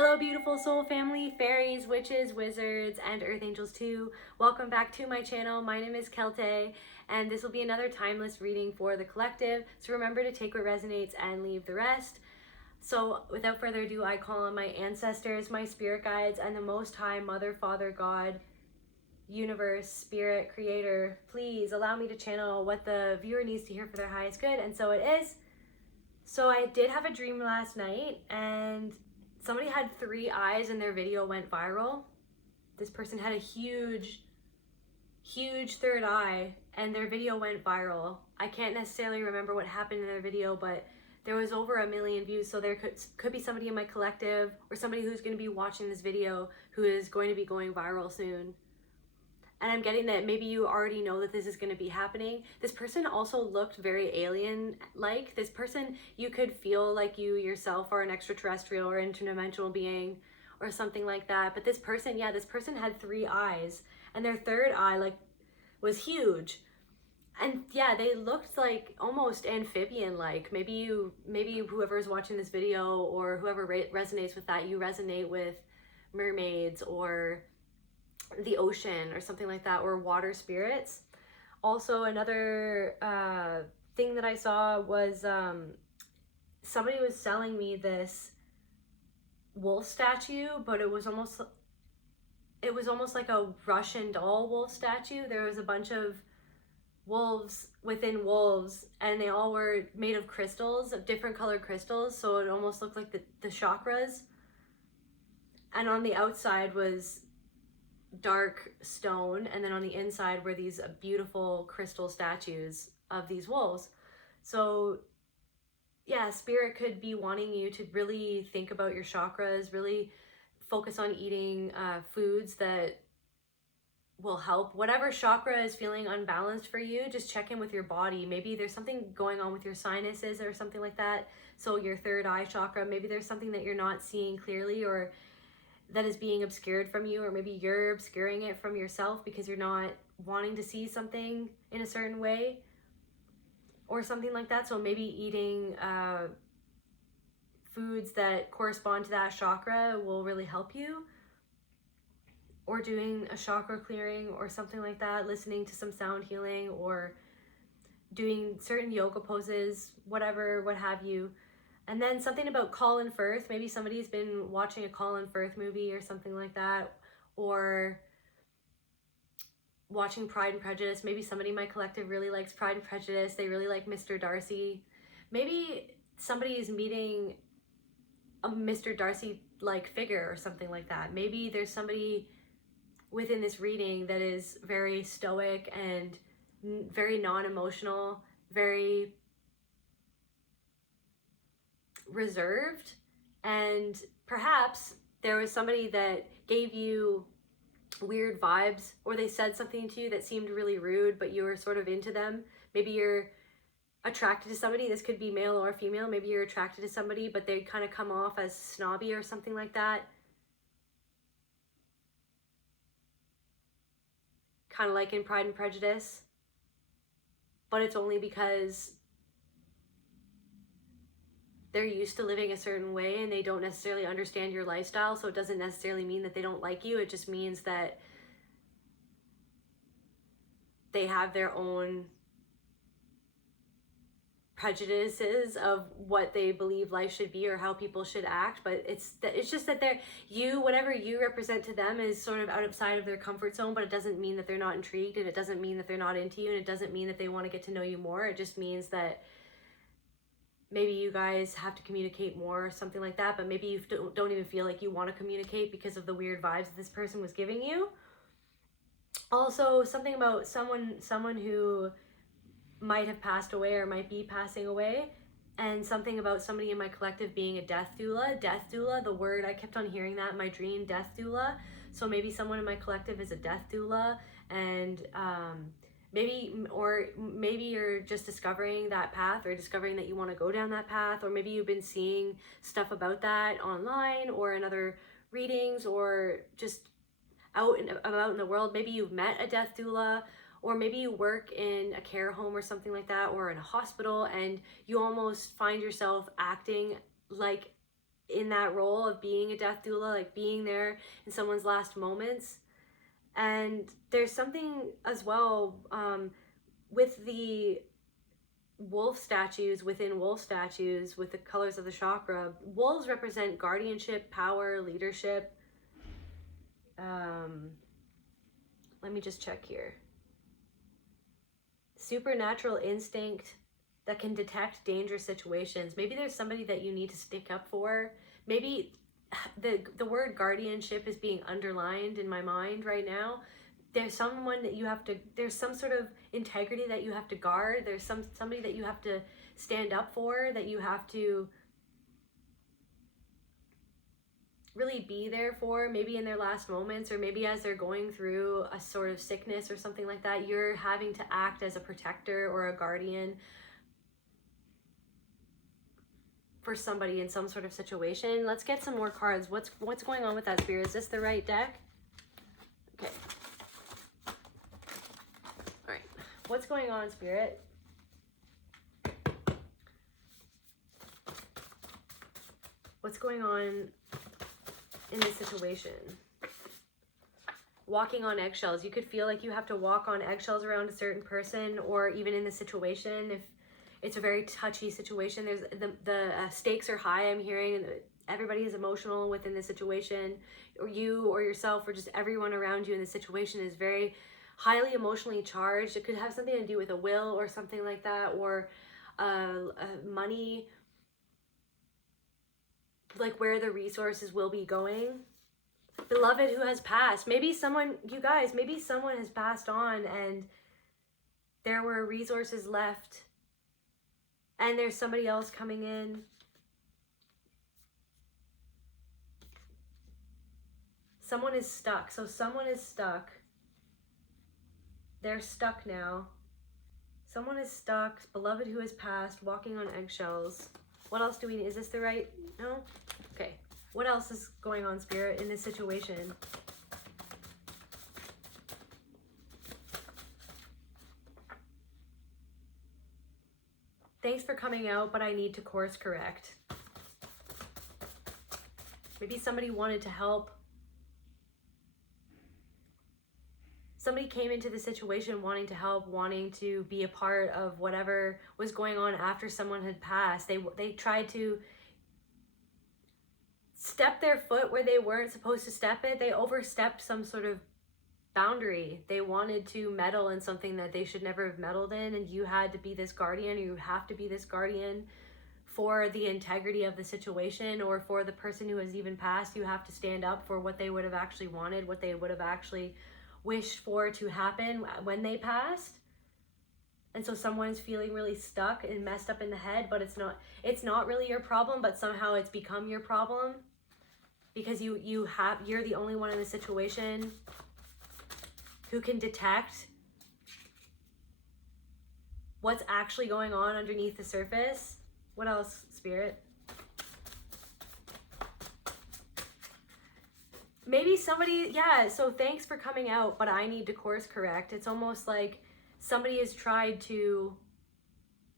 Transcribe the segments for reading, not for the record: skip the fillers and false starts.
Hello beautiful soul family, fairies, witches, wizards, and earth angels too. Welcome back to my channel. My name is Kelte, and this will be another timeless reading for the collective. So remember to take what resonates and leave the rest. So without further ado, I call on my ancestors, my spirit guides, and the Most High Mother, Father, God, Universe, Spirit, Creator. Please allow me to channel what the viewer needs to hear for their highest good, and so it is. So I did have a dream last night, and somebody had 3 eyes and their video went viral. This person had a huge third eye and their video went viral. I can't necessarily remember what happened in their video, but there was over 1 million views. So there could be somebody in my collective or somebody who's going to be watching this video who is going to be going viral soon. And I'm getting that maybe you already know that this is going to be happening. This person also looked very alien-like. This person, you could feel like you yourself are an extraterrestrial or interdimensional being or something like that. But this person, yeah, this person had 3 eyes and their third eye was huge. And yeah, they looked like almost amphibian-like. Maybe whoever's watching this video or whoever resonates with that, you resonate with mermaids or the ocean or something like that, or water spirits. Also, another thing that I saw was somebody was selling me this wolf statue, but it was almost like a Russian doll wolf statue. There was a bunch of wolves within wolves, and they all were made of crystals, of different colored crystals, so it almost looked like the chakras. And on the outside was dark stone, and then on the inside were these beautiful crystal statues of these wolves. So yeah, spirit could be wanting you to really think about your chakras, really focus on eating foods that will help. Whatever chakra is feeling unbalanced for you, just check in with your body. Maybe there's something going on with your sinuses or something like that. So your third eye chakra, maybe there's something that you're not seeing clearly, or that is being obscured from you, or maybe you're obscuring it from yourself because you're not wanting to see something in a certain way or something like that. So maybe eating foods that correspond to that chakra will really help you, or doing a chakra clearing or something like that, listening to some sound healing or doing certain yoga poses, whatever, what have you. And then something about Colin Firth. Maybe somebody's been watching a Colin Firth movie or something like that, or watching Pride and Prejudice. Maybe somebody in my collective really likes Pride and Prejudice. They really like Mr. Darcy. Maybe somebody is meeting a Mr. Darcy-like figure or something like that. Maybe there's somebody within this reading that is very stoic and very non-emotional, very reserved, and perhaps there was somebody that gave you weird vibes, or they said something to you that seemed really rude, but you were sort of into them. Maybe you're attracted to somebody. This could be male or female. Maybe you're attracted to somebody, but they kind of come off as snobby or something like that. Kind of like in Pride and Prejudice, but it's only because they're used to living a certain way and they don't necessarily understand your lifestyle. So it doesn't necessarily mean that they don't like you. It just means that they have their own prejudices of what they believe life should be or how people should act. But it's just that whatever you represent to them is sort of outside of their comfort zone, but it doesn't mean that they're not intrigued, and it doesn't mean that they're not into you, and it doesn't mean that they want to get to know you more. It just means that maybe you guys have to communicate more or something like that, but maybe you don't even feel like you want to communicate because of the weird vibes that this person was giving you. Also, something about someone who might have passed away or might be passing away, and something about somebody in my collective being a death doula. Death doula, the word, I kept on hearing that in my dream, death doula. So maybe someone in my collective is a death doula, and maybe you're just discovering that path, or discovering that you want to go down that path, or maybe you've been seeing stuff about that online or in other readings, or just out and about in the world. Maybe you've met a death doula, or maybe you work in a care home or something like that, or in a hospital, and you almost find yourself acting like in that role of being a death doula, like being there in someone's last moments. And there's something as well with the wolf statues, within wolf statues, with the colors of the chakra. Wolves represent guardianship, power, leadership. Let me just check here. Supernatural instinct that can detect dangerous situations. Maybe there's somebody that you need to stick up for. Maybe the word guardianship is being underlined in my mind right now. There's someone that you have to, there's some sort of integrity that you have to guard. There's somebody that you have to stand up for, that you have to really be there for, maybe in their last moments, or maybe as they're going through a sort of sickness or something like that. You're having to act as a protector or a guardian for somebody in some sort of situation. Let's get some more cards. What's going on with that, Spirit? Is this the right deck? Okay. All right. What's going on, Spirit? What's going on in this situation? Walking on eggshells. You could feel like you have to walk on eggshells around a certain person, or even in the situation. If it's a very touchy situation, there's the stakes are high, I'm hearing, and everybody is emotional within the situation, or you or yourself or just everyone around you in the situation is very highly emotionally charged. It could have something to do with a will or something like that, or money, like where the resources will be going. Beloved who has passed. Maybe someone, you guys, maybe someone has passed on and there were resources left and there's somebody else coming in. Someone is stuck. So someone is stuck. They're stuck now. Someone is stuck. Beloved who has passed, walking on eggshells. What else do we need? Is this the right? No? Okay. What else is going on, Spirit, in this situation? Thanks for coming out, but I need to course correct. Maybe somebody wanted to help. Somebody came into the situation wanting to help, wanting to be a part of whatever was going on after someone had passed. They tried to step their foot where they weren't supposed to step it. They overstepped some sort of boundary. They wanted to meddle in something that they should never have meddled in, and you had to be this guardian, or you have to be this guardian for the integrity of the situation, or for the person who has even passed. You have to stand up for what they would have actually wanted, what they would have actually wished for to happen when they passed. And so someone's feeling really stuck and messed up in the head, but it's not really your problem, but somehow it's become your problem because you're the only one in the situation who can detect what's actually going on underneath the surface. What else, Spirit? Maybe somebody, yeah, so thanks for coming out, but I need to course correct. It's almost like somebody has tried to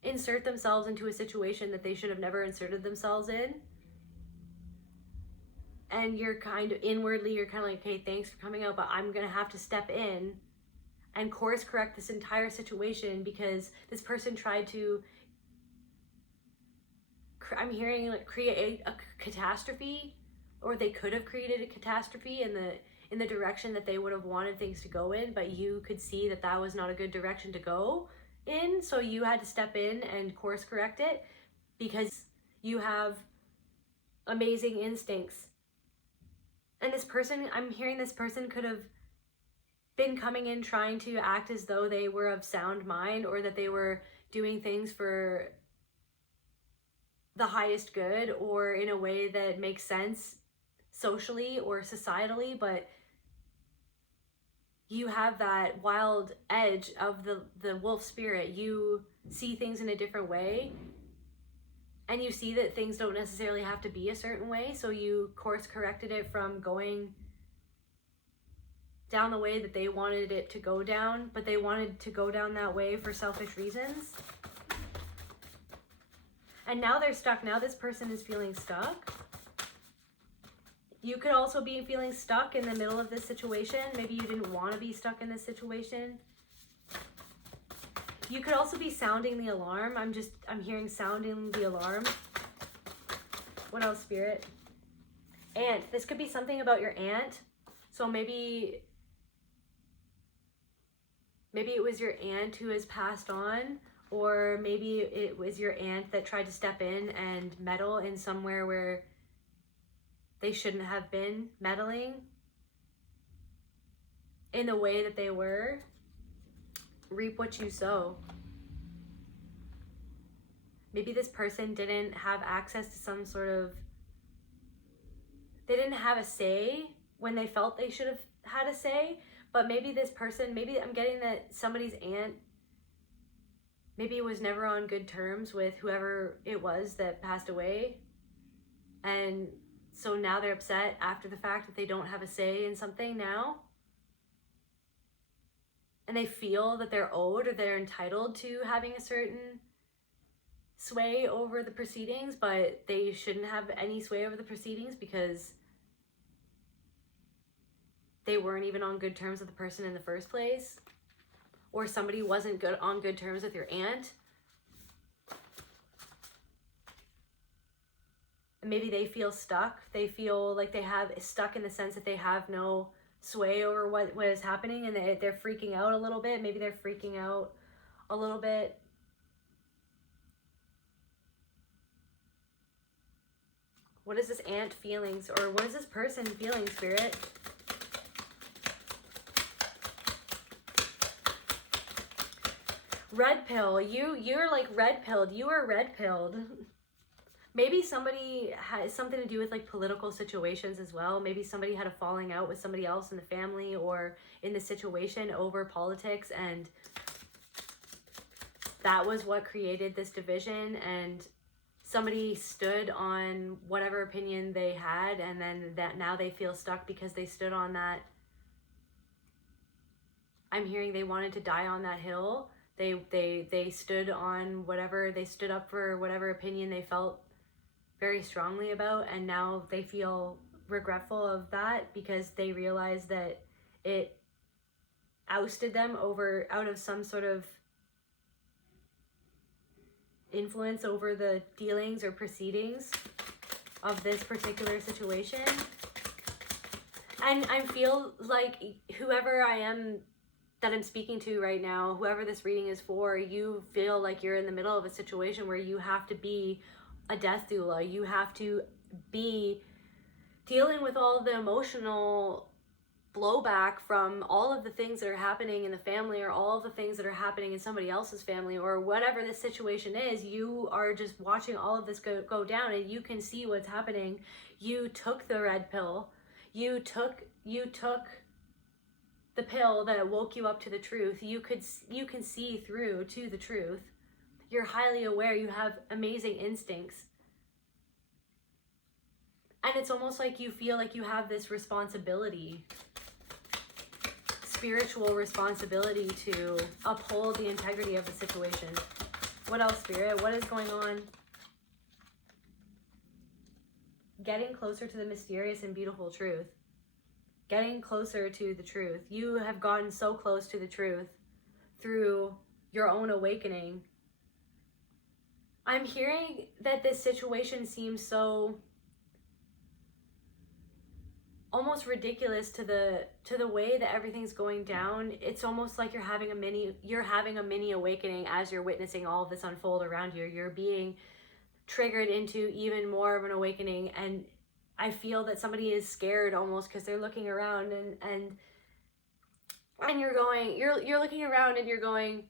insert themselves into a situation that they should have never inserted themselves in. And you're kind of inwardly, you're kind of like, okay, thanks for coming out, but I'm going to have to step in and course correct this entire situation because this person tried to, I'm hearing, like, create a catastrophe, or they could have created a catastrophe in the direction that they would have wanted things to go in, but you could see that that was not a good direction to go in, so you had to step in and course correct it because you have amazing instincts. And this person, I'm hearing this person could have been coming in trying to act as though they were of sound mind, or that they were doing things for the highest good, or in a way that makes sense socially or societally, but you have that wild edge of the wolf spirit. You see things in a different way, and you see that things don't necessarily have to be a certain way, so you course corrected it from going down the way that they wanted it to go down, but they wanted to go down that way for selfish reasons. And now they're stuck. Now this person is feeling stuck. You could also be feeling stuck in the middle of this situation. Maybe you didn't want to be stuck in this situation. You could also be sounding the alarm. I'm hearing sounding the alarm. What else, Spirit? Aunt. This could be something about your aunt. So maybe it was your aunt who has passed on, or maybe it was your aunt that tried to step in and meddle in somewhere where they shouldn't have been meddling in the way that they were. Reap what you sow. Maybe this person didn't have access to some sort of, they didn't have a say when they felt they should have had a say, but maybe this person, maybe I'm getting that somebody's aunt maybe was never on good terms with whoever it was that passed away, and so now they're upset after the fact that they don't have a say in something now, and they feel that they're owed or they're entitled to having a certain sway over the proceedings, but they shouldn't have any sway over the proceedings because they weren't even on good terms with the person in the first place, or somebody wasn't on good terms with your aunt. And maybe they feel stuck. They feel like they have stuck in the sense that they have no sway over what is happening, and they're freaking out a little bit. Maybe they're freaking out a little bit. What is this aunt feelings, or what is this person feeling, Spirit? Red pill. You're like red pilled. You are red pilled. Maybe somebody has something to do with like political situations as well. Maybe somebody had a falling out with somebody else in the family or in the situation over politics, and that was what created this division, and somebody stood on whatever opinion they had, and then that now they feel stuck because they stood on that. I'm hearing they wanted to die on that hill. They stood on whatever, they stood up for whatever opinion they felt very strongly about, and now they feel regretful of that because they realize that it ousted them out of some sort of influence over the dealings or proceedings of this particular situation. And I feel like whoever I am that I'm speaking to right now, whoever this reading is for, you feel like you're in the middle of a situation where you have to be a death doula. You have to be dealing with all the emotional blowback from all of the things that are happening in the family, or all of the things that are happening in somebody else's family, or whatever the situation is. You are just watching all of this go down, and you can see what's happening. You took the red pill. You took the pill that woke you up to the truth. You can see through to the truth. You're highly aware. You have amazing instincts. And it's almost like you feel like you have this responsibility, spiritual responsibility, to uphold the integrity of the situation. What else, Spirit? What is going on? Getting closer to the mysterious and beautiful truth. Getting closer to the truth. You have gotten so close to the truth through your own awakening. I'm hearing that this situation seems so almost ridiculous to the way that everything's going down. It's almost like you're having a mini awakening as you're witnessing all of this unfold around you. You're being triggered into even more of an awakening, and I feel that somebody is scared almost because they're looking around and you're looking around and you're going,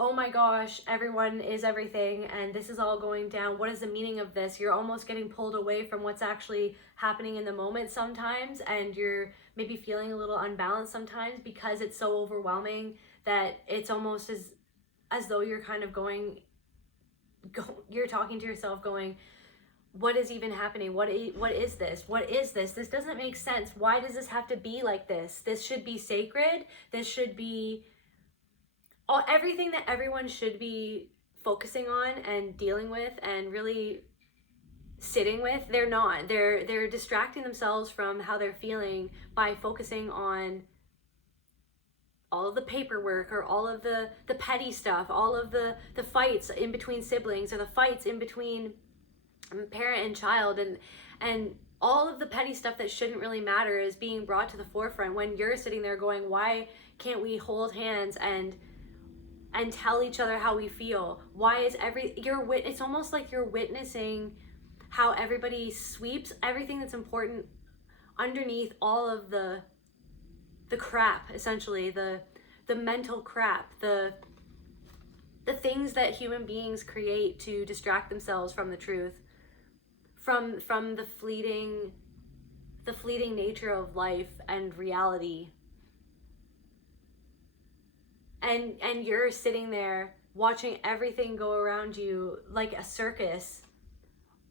oh my gosh, everyone is everything, and this is all going down. What is the meaning of this? You're almost getting pulled away from what's actually happening in the moment sometimes, and you're maybe feeling a little unbalanced sometimes because it's so overwhelming that it's almost as though you're kind of you're talking to yourself going, what is even happening? What is this? What is this? This doesn't make sense. Why does this have to be like this? This should be sacred. This should be everything that everyone should be focusing on and dealing with and really sitting with. They're not. They're distracting themselves from how they're feeling by focusing on all of the paperwork, or all of the petty stuff, all of the fights in between siblings, or the fights in between parent and child, and all of the petty stuff that shouldn't really matter is being brought to the forefront when you're sitting there going, why can't we hold hands and tell each other how we feel? Why is it's almost like you're witnessing how everybody sweeps everything that's important underneath all of the crap, essentially, the mental crap, the things that human beings create to distract themselves from the truth, from the fleeting nature of life and reality. And you're sitting there watching everything go around you like a circus,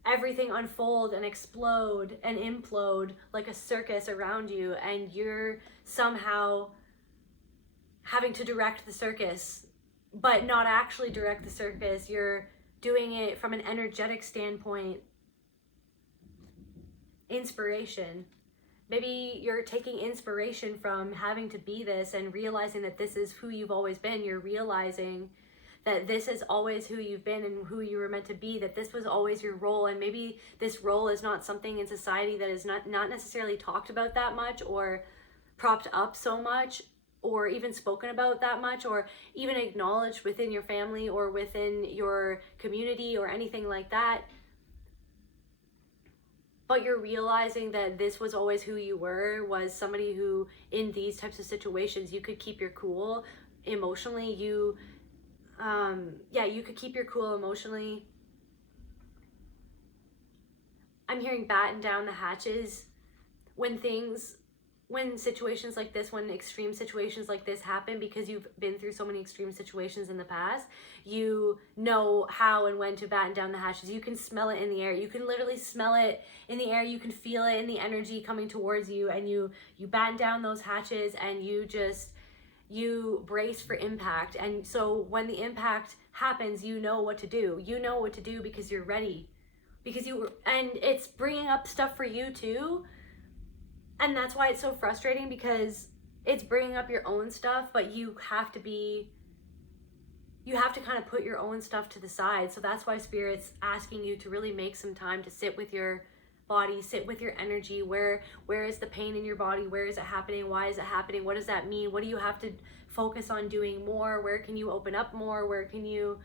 everything unfold and explode and implode like a circus around you, and you're somehow having to direct the circus, but not actually direct the circus. You're doing it from an energetic standpoint. Inspiration. Maybe you're taking inspiration from having to be this and realizing that this is who you've always been. You're realizing that this is always who you've been and who you were meant to be, that this was always your role. And maybe this role is not something in society that is not necessarily talked about that much, or propped up so much, or even spoken about that much, or even acknowledged within your family or within your community or anything like that. But you're realizing that this was always who you were, was somebody who, in these types of situations, you could keep your cool emotionally. You could keep your cool emotionally. I'm hearing batten down the hatches when situations like this, when extreme situations like this happen, because you've been through so many extreme situations in the past, you know how and when to batten down the hatches. You can smell it in the air. You can literally smell it in the air. You can feel it in the energy coming towards you, and you batten down those hatches, and you brace for impact. And so when the impact happens, you know what to do. You know what to do because you're ready. And it's bringing up stuff for you too. And that's why it's so frustrating, because it's bringing up your own stuff, but you have to kind of put your own stuff to the side. So that's why Spirit's asking you to really make some time to sit with your body, sit with your energy. Where is the pain in your body? Where is it happening? Why is it happening? What does that mean? What do you have to focus on doing more? Where can you open up more? Where can you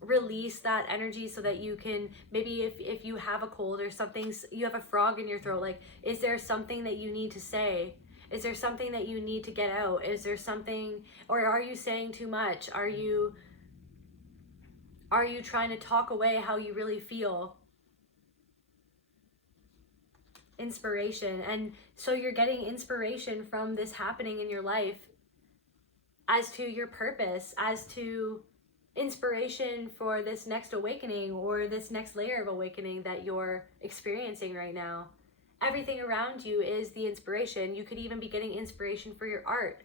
release that energy so that you can, maybe if you have a cold or something, you have a frog in your throat, like, is there something that you need to say? Is there something that you need to get out? Is there something, or are you saying too much? Are you trying to talk away how you really feel? Inspiration. And so you're getting inspiration from this happening in your life as to your purpose, as to inspiration for this next awakening, or this next layer of awakening that you're experiencing right now. Everything around you is the inspiration. You could even be getting inspiration for your art.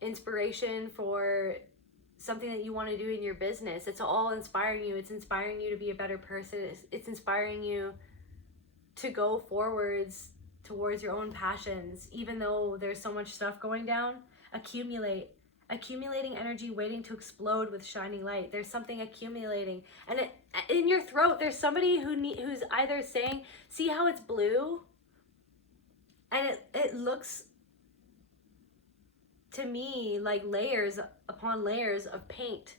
Inspiration for something that you want to do in your business. It's all inspiring you. It's inspiring you to be a better person. It's inspiring you to go forwards towards your own passions, even though there's so much stuff going down. Accumulating energy waiting to explode with shining light. There's something accumulating, and in your throat there's somebody who's either saying, see how it's blue, and it looks to me like layers upon layers of paint.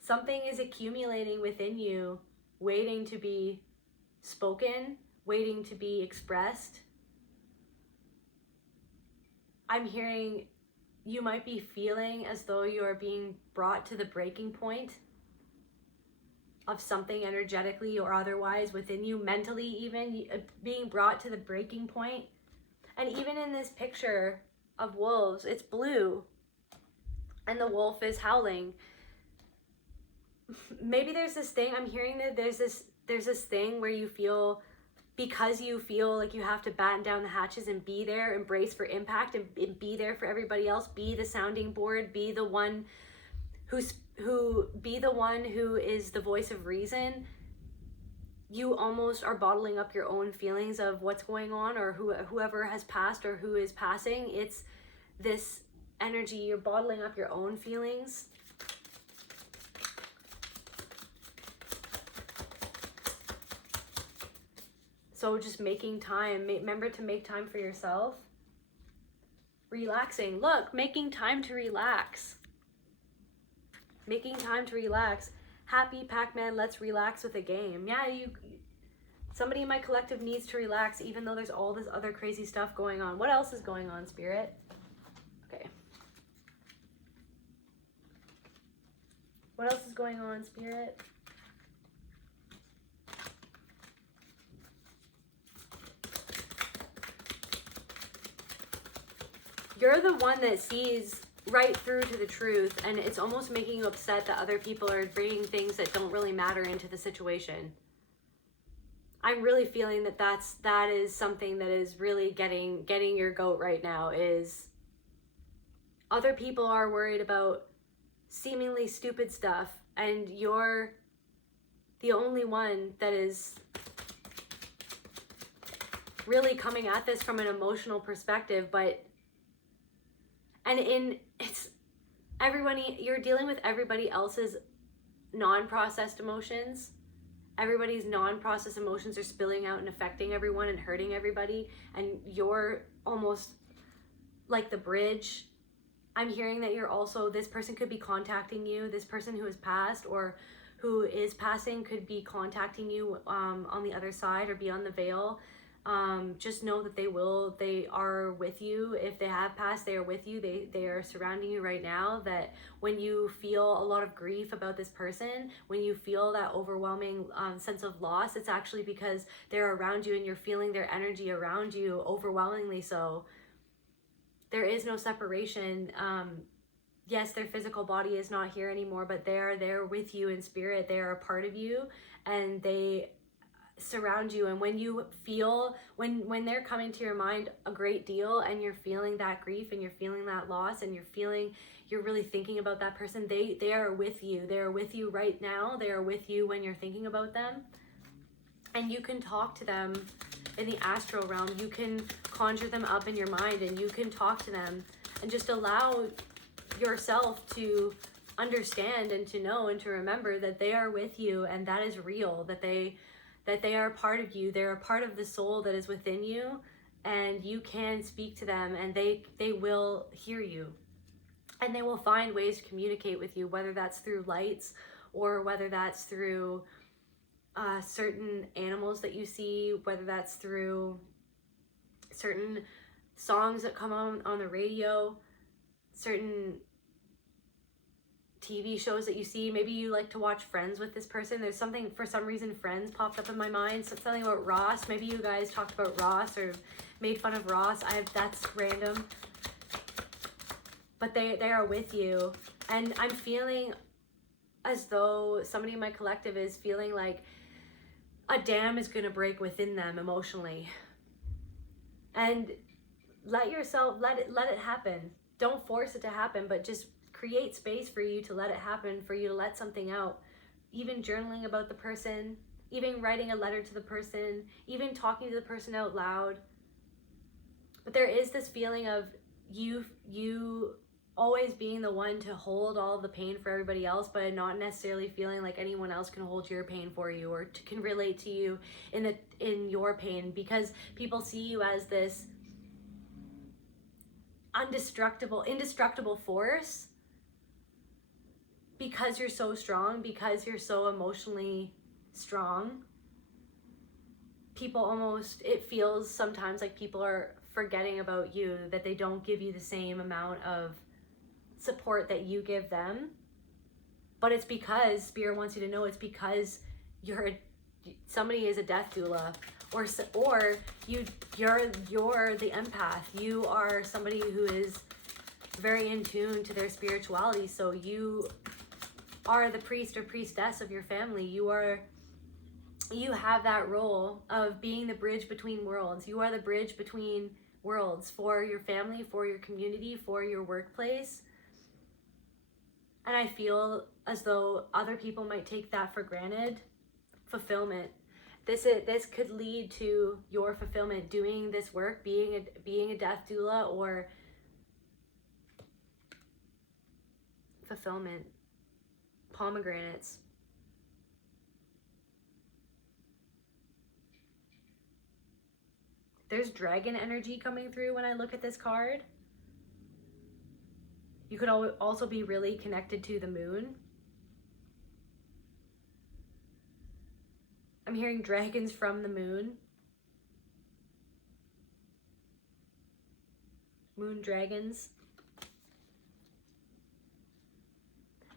Something is accumulating within you, waiting to be spoken, waiting to be expressed. I'm hearing you might be feeling as though you are being brought to the breaking point of something energetically or otherwise within you, mentally even, being brought to the breaking point. And even in this picture of wolves, it's blue and the wolf is howling. Maybe there's this thing, I'm hearing that there's this thing where you feel, because you feel like you have to batten down the hatches and be there, embrace for impact, and be there for everybody else, be the sounding board, be the one who's be the one who is the voice of reason, you almost are bottling up your own feelings of what's going on, or whoever has passed or who is passing. It's this energy, you're bottling up your own feelings. So just making time, remember to make time for yourself. Relaxing, look, making time to relax. Making time to relax. Happy Pac-Man, let's relax with a game. Yeah, somebody in my collective needs to relax, even though there's all this other crazy stuff going on. What else is going on, Spirit? Okay. What else is going on, Spirit? You're the one that sees right through to the truth, and it's almost making you upset that other people are bringing things that don't really matter into the situation. I'm really feeling that is something that is really getting your goat right now, is other people are worried about seemingly stupid stuff, and you're the only one that is really coming at this from an emotional perspective. It's everybody, you're dealing with everybody else's non-processed emotions. Everybody's non-processed emotions are spilling out and affecting everyone and hurting everybody, and you're almost like the bridge. I'm hearing that you're also, this person could be contacting you, this person who has passed or who is passing could be contacting you on the other side or beyond the veil. Just know that they are with you. If they have passed, they are with you. They are surrounding you right now. That when you feel a lot of grief about this person, when you feel that overwhelming sense of loss, it's actually because they're around you and you're feeling their energy around you, overwhelmingly so. There is no separation. Yes, their physical body is not here anymore, but they're there with you in spirit. They are a part of you, and they surround you. And when you feel, when they're coming to your mind a great deal, and you're feeling that grief and you're feeling that loss and you're really thinking about that person, they are with you. They are with you right now. They are with you when you're thinking about them, and you can talk to them in the astral realm. You can conjure them up in your mind, and you can talk to them, and just allow yourself to understand and to know and to remember that they are with you, and that is real, that they are a part of you. They're a part of the soul that is within you, and you can speak to them, and they will hear you, and they will find ways to communicate with you, whether that's through lights or whether that's through certain animals that you see, whether that's through certain songs that come on the radio, certain TV shows that you see. Maybe you like to watch Friends with this person. There's something, for some reason, Friends popped up in my mind. So something about Ross. Maybe you guys talked about Ross or made fun of Ross. That's random. But they are with you. And I'm feeling as though somebody in my collective is feeling like a dam is going to break within them emotionally. And let it happen. Don't force it to happen, but just create space for you to let it happen, for you to let something out. Even journaling about the person, even writing a letter to the person, even talking to the person out loud. But there is this feeling of you always being the one to hold all the pain for everybody else, but not necessarily feeling like anyone else can hold your pain for you, or can relate to you in your pain, because people see you as this indestructible force, because you're so strong, because you're so emotionally strong. It feels sometimes like people are forgetting about you, that they don't give you the same amount of support that you give them. But it's because Spirit wants you to know, it's because somebody is a death doula, or you're the empath. You are somebody who is very in tune to their spirituality. So you are the priest or priestess of your family. You have that role of being the bridge between worlds. You are the bridge between worlds for your family, for your community, for your workplace. And I feel as though other people might take that for granted. Fulfillment. This could lead to your fulfillment, doing this work, being a death doula, or fulfillment. Pomegranates. There's dragon energy coming through when I look at this card. You could also be really connected to the moon. I'm hearing dragons from the moon. Moon dragons.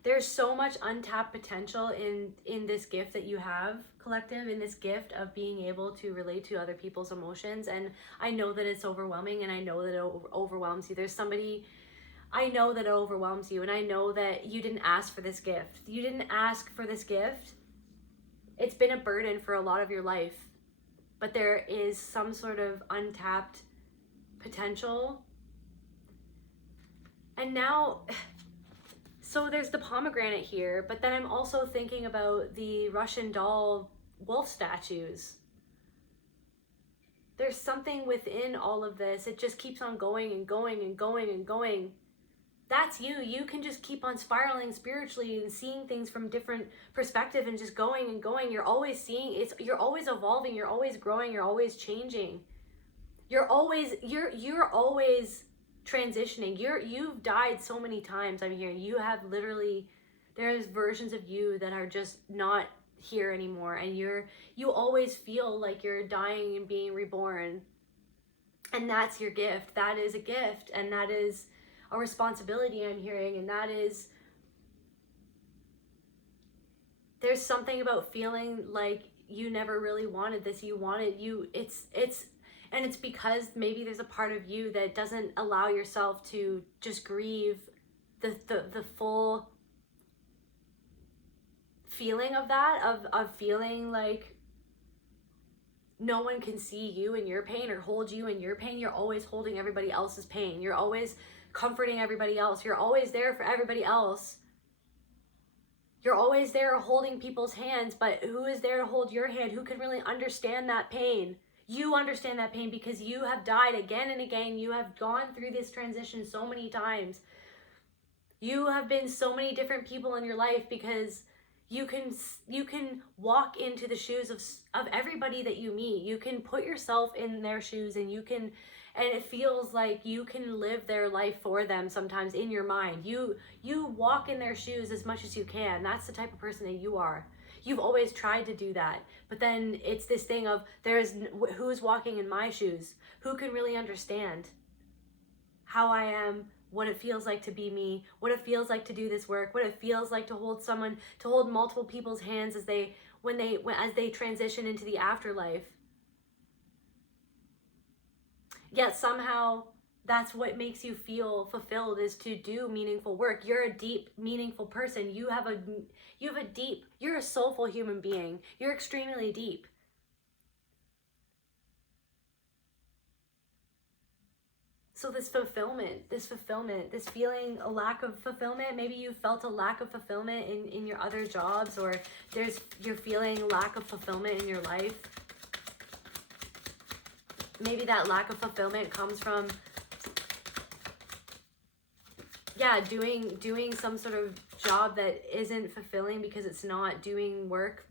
There's so much untapped potential in this gift that you have, collective, in this gift of being able to relate to other people's emotions. And I know that it's overwhelming, and I know that it overwhelms you. There's somebody, I know that it overwhelms you, and I know that you didn't ask for this gift. You didn't ask for this gift. It's been a burden for a lot of your life, but there is some sort of untapped potential. And now, so there's the pomegranate here, but then I'm also thinking about the Russian doll wolf statues. There's something within all of this. It just keeps on going and going and going and going. That's you. You can just keep on spiraling spiritually and seeing things from different perspective and just going and going. You're always seeing it. You're always evolving. You're always growing. You're always changing. You're always transitioning. You've died so many times. I'm hearing you have literally, there's versions of you that are just not here anymore, and you always feel like you're dying and being reborn. And that's your gift. That is a gift, and that is a responsibility, I'm hearing. And that is, there's something about feeling like you never really wanted this. And it's because maybe there's a part of you that doesn't allow yourself to just grieve the full feeling of that, of feeling like no one can see you in your pain or hold you in your pain. You're always holding everybody else's pain. You're always comforting everybody else. You're always there for everybody else. You're always there holding people's hands, but who is there to hold your hand? Who can really understand that pain? You understand that pain because you have died again and again. You have gone through this transition so many times. You have been so many different people in your life because you can walk into the shoes of everybody that you meet. You can put yourself in their shoes, and it feels like you can live their life for them sometimes in your mind. You walk in their shoes as much as you can. That's the type of person that you are. You've always tried to do that, but then it's this thing of who's walking in my shoes? Who can really understand how I am, what it feels like to be me, what it feels like to do this work, what it feels like to hold multiple people's hands as they transition into the afterlife. Yet somehow that's what makes you feel fulfilled, is to do meaningful work. You're a deep, meaningful person. You're a soulful human being. You're extremely deep. So this fulfillment, this feeling a lack of fulfillment, maybe you felt a lack of fulfillment in your other jobs, or you're feeling lack of fulfillment in your life. Maybe that lack of fulfillment comes from, doing some sort of job that isn't fulfilling because it's not doing work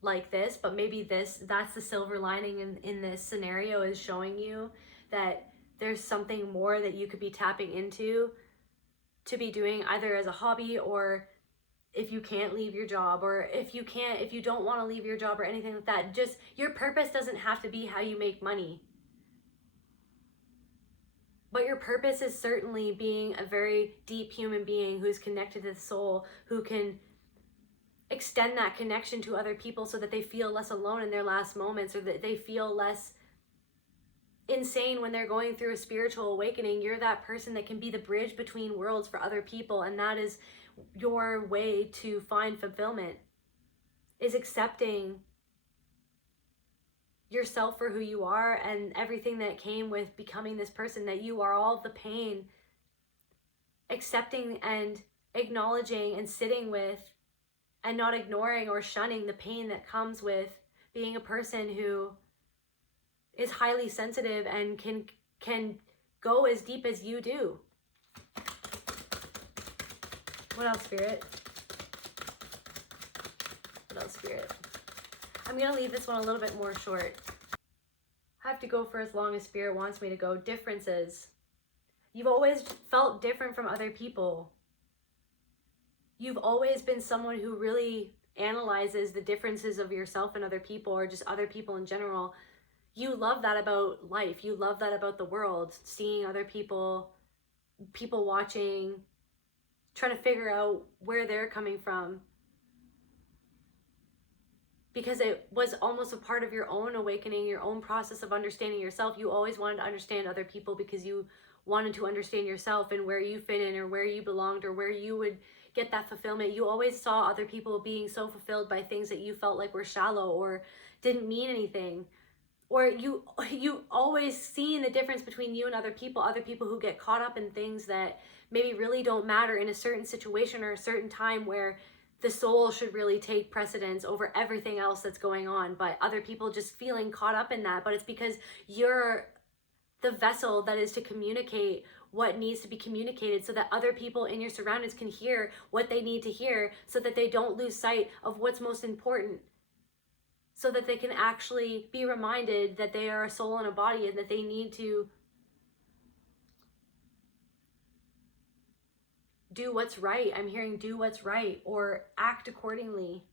like this. But maybe that's the silver lining in this scenario, is showing you that there's something more that you could be tapping into to be doing, either as a hobby, or if you can't leave your job, or if you don't want to leave your job or anything like that. Just your purpose doesn't have to be how you make money. But your purpose is certainly being a very deep human being who's connected to the soul, who can extend that connection to other people so that they feel less alone in their last moments, or that they feel less insane when they're going through a spiritual awakening. You're that person that can be the bridge between worlds for other people, and that is your way to find fulfillment, is accepting yourself for who you are and everything that came with becoming this person, that you are all of the pain, accepting and acknowledging and sitting with and not ignoring or shunning the pain that comes with being a person who is highly sensitive and can go as deep as you do. What else, Spirit? What else, Spirit? I'm going to leave this one a little bit more short. I have to go for as long as Spirit wants me to go. Differences. You've always felt different from other people. You've always been someone who really analyzes the differences of yourself and other people, or just other people in general. You love that about life. You love that about the world. Seeing other people, people watching, trying to figure out where they're coming from. Because it was almost a part of your own awakening, your own process of understanding yourself. You always wanted to understand other people because you wanted to understand yourself and where you fit in, or where you belonged, or where you would get that fulfillment. You always saw other people being so fulfilled by things that you felt like were shallow or didn't mean anything. Or you always seen the difference between you and other people who get caught up in things that maybe really don't matter in a certain situation or a certain time, where the soul should really take precedence over everything else that's going on, but other people just feeling caught up in that. But it's because you're the vessel that is to communicate what needs to be communicated, so that other people in your surroundings can hear what they need to hear, so that they don't lose sight of what's most important, so that they can actually be reminded that they are a soul and a body, and that they need to do what's right. I'm hearing do what's right, or act accordingly.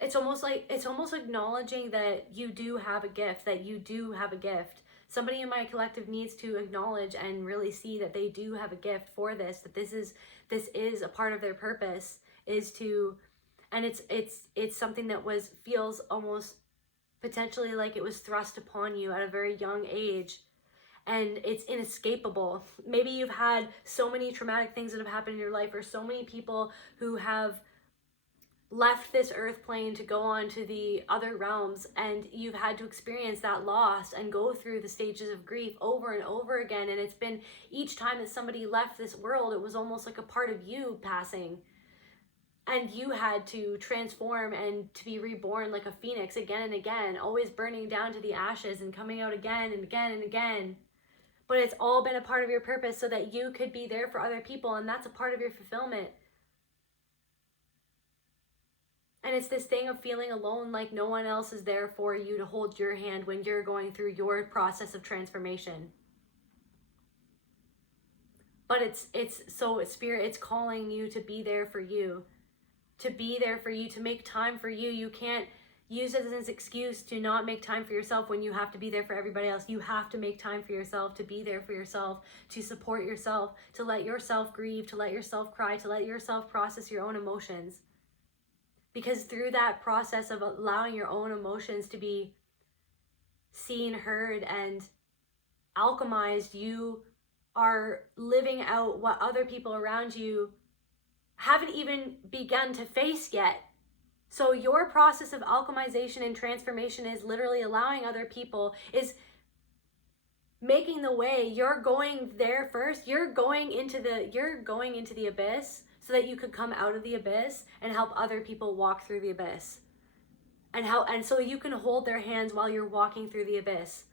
It's almost acknowledging that you do have a gift, Somebody in my collective needs to acknowledge and really see that they do have a gift for this, that this is a part of their purpose, is to, and it's something that feels almost potentially like it was thrust upon you at a very young age. And it's inescapable. Maybe you've had so many traumatic things that have happened in your life, or so many people who have left this earth plane to go on to the other realms, and you've had to experience that loss and go through the stages of grief over and over again. And it's been, each time that somebody left this world, it was almost like a part of you passing. And you had to transform and to be reborn like a phoenix again and again, always burning down to the ashes and coming out again and again and again. But it's all been a part of your purpose, so that you could be there for other people, and that's a part of your fulfillment. And it's this thing of feeling alone, like no one else is there for you to hold your hand when you're going through your process of transformation. But it's Spirit, it's calling you to be there for you, to make time for you. You can't use it as an excuse to not make time for yourself when you have to be there for everybody else. You have to make time for yourself, to be there for yourself, to support yourself, to let yourself grieve, to let yourself cry, to let yourself process your own emotions. Because through that process of allowing your own emotions to be seen, heard, and alchemized, you are living out what other people around you haven't even begun to face yet. So your process of alchemization and transformation is literally allowing other people, is making the way. You're going there first. You're going into the abyss, so that you could come out of the abyss and help other people walk through the abyss. And so you can hold their hands while you're walking through the abyss.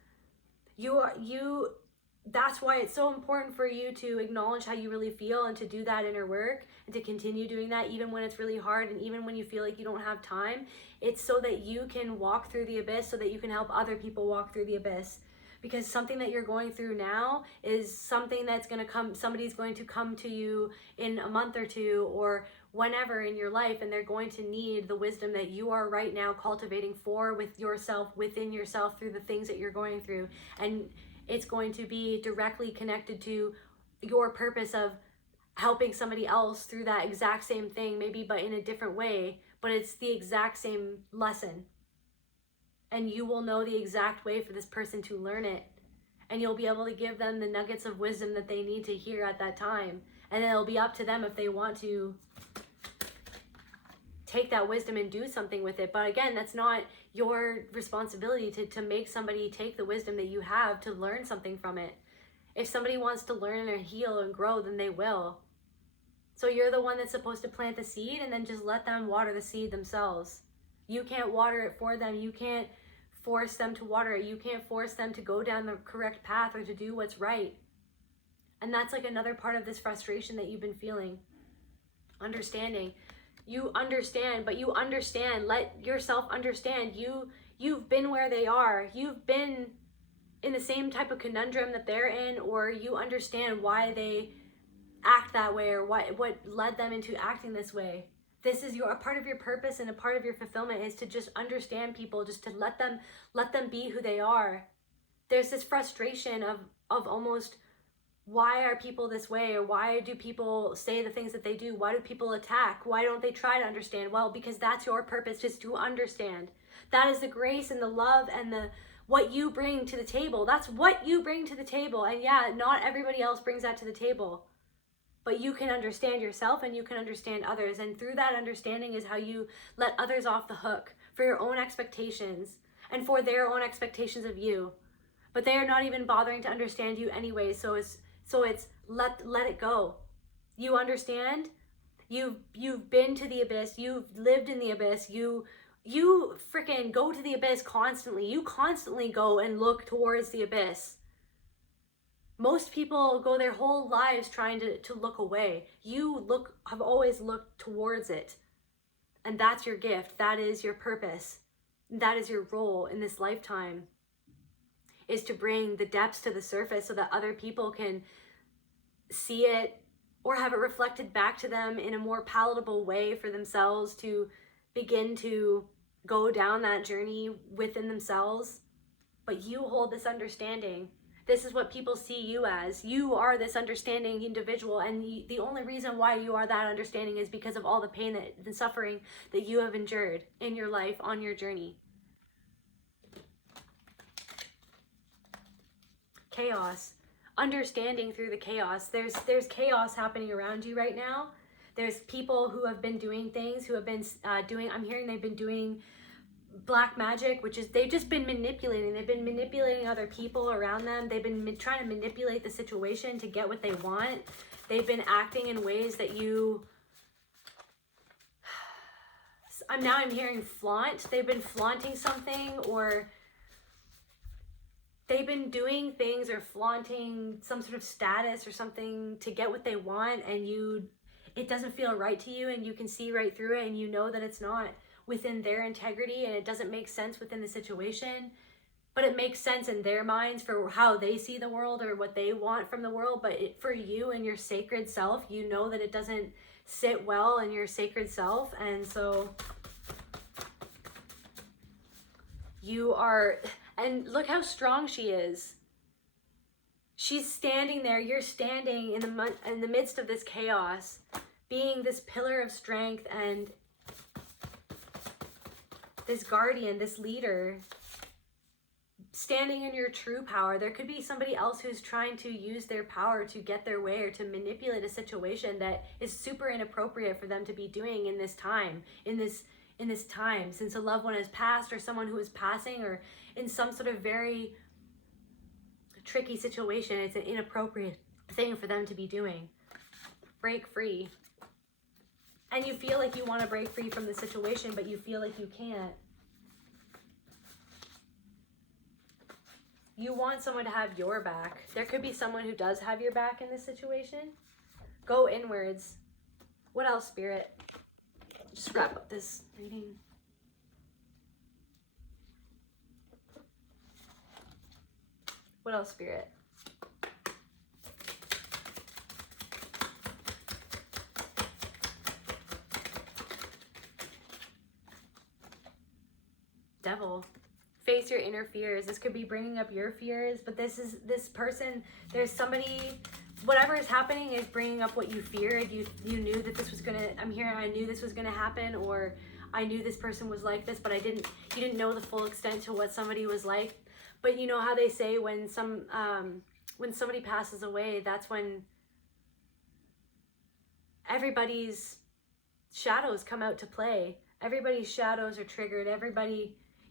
That's why it's so important for you to acknowledge how you really feel, and to do that inner work, and to continue doing that even when it's really hard, and even when you feel like you don't have time. It's so that you can walk through the abyss, so that you can help other people walk through the abyss. Because something that you're going through now is something that's going to come, somebody's going to come to you in a month or two, or whenever in your life, and they're going to need the wisdom that you are right now cultivating with yourself, within yourself, through the things that you're going through. And it's going to be directly connected to your purpose of helping somebody else through that exact same thing, maybe but in a different way, but it's the exact same lesson. And you will know the exact way for this person to learn it. And you'll be able to give them the nuggets of wisdom that they need to hear at that time. And it'll be up to them if they want to take that wisdom and do something with it. But again, that's not your responsibility to make somebody take the wisdom that you have to learn something from it. If somebody wants to learn or heal and grow, then they will. So you're the one that's supposed to plant the seed and then just let them water the seed themselves. You can't water it for them. You can't force them to water it. You can't force them to go down the correct path or to do what's right. And that's like another part of this frustration that you've been feeling. Understanding. You understand, but you understand. Let yourself understand. You've been where they are. You've been in the same type of conundrum that they're in, or you understand why they act that way, or what led them into acting this way. This is a part of your purpose, and a part of your fulfillment is to just understand people, just to let them be who they are. There's this frustration of almost, why are people this way, or why do people say the things that they do? Why do people attack? Why don't they try to understand? Well, because that's your purpose, just to understand. That is the grace and the love and what you bring to the table. That's what you bring to the table. And yeah, not everybody else brings that to the table. But you can understand yourself and you can understand others. And through that understanding is how you let others off the hook for your own expectations and for their own expectations of you. But they are not even bothering to understand you anyway. So it's let it go. You understand? You've been to the abyss. You've lived in the abyss. You freaking go to the abyss constantly. You constantly go and look towards the abyss. Most people go their whole lives trying to look away. You have always looked towards it. And that's your gift. That is your purpose. That is your role in this lifetime, is to bring the depths to the surface so that other people can see it or have it reflected back to them in a more palatable way for themselves to begin to go down that journey within themselves. But you hold this understanding. This is what people see you as. You are this understanding individual, and the only reason why you are that understanding is because of all the pain the suffering that you have endured in your life on your journey. Chaos. Understanding through the chaos. There's chaos happening around you right now. There's people who have been doing things, who have been I'm hearing they've been doing black magic, which is they've just been manipulating. They've been manipulating other people around them. They've been trying to manipulate the situation to get what they want. They've been acting in ways that I'm hearing flaunt. They've been flaunting something, or they've been doing things or flaunting some sort of status or something to get what they want, and it doesn't feel right to you, and you can see right through it, and you know that it's not within their integrity, and it doesn't make sense within the situation, but it makes sense in their minds for how they see the world or what they want from the world. But for you and your sacred self, you know that it doesn't sit well in your sacred self. And so and look how strong she is. She's standing there. You're standing in the midst of this chaos, being this pillar of strength and this guardian, this leader, standing in your true power. There could be somebody else who's trying to use their power to get their way or to manipulate a situation that is super inappropriate for them to be doing in this time, since a loved one has passed, or someone who is passing, or in some sort of very tricky situation. It's an inappropriate thing for them to be doing. Break free. And you feel like you want to break free from the situation, but you feel like you can't. You want someone to have your back. There could be someone who does have your back in this situation. Go inwards. What else, Spirit? Just wrap up this reading. What else, Spirit? Devil. Face your inner fears. This could be bringing up your fears, but this person, there's somebody, whatever is happening is bringing up what you feared. You knew that this was gonna, I knew this was gonna happen, or I knew this person was like this, but you didn't know the full extent to what somebody was like. But you know how they say when somebody passes away, that's when everybody's shadows come out to play. Everybody's shadows are triggered.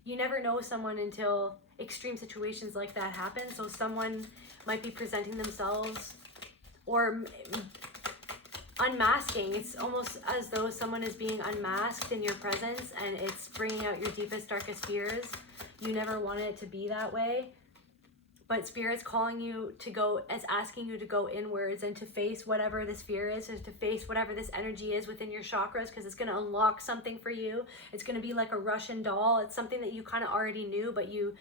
You never know someone until extreme situations like that happen. So someone might be presenting themselves or unmasking. It's almost as though someone is being unmasked in your presence, and it's bringing out your deepest, darkest fears. You never wanted it to be that way, but Spirit's calling you to go, as asking you to go inwards and to face whatever this fear is, or to face whatever this energy is within your chakras, because it's going to unlock something for you. It's going to be like a Russian doll. It's something that you kind of already knew, but you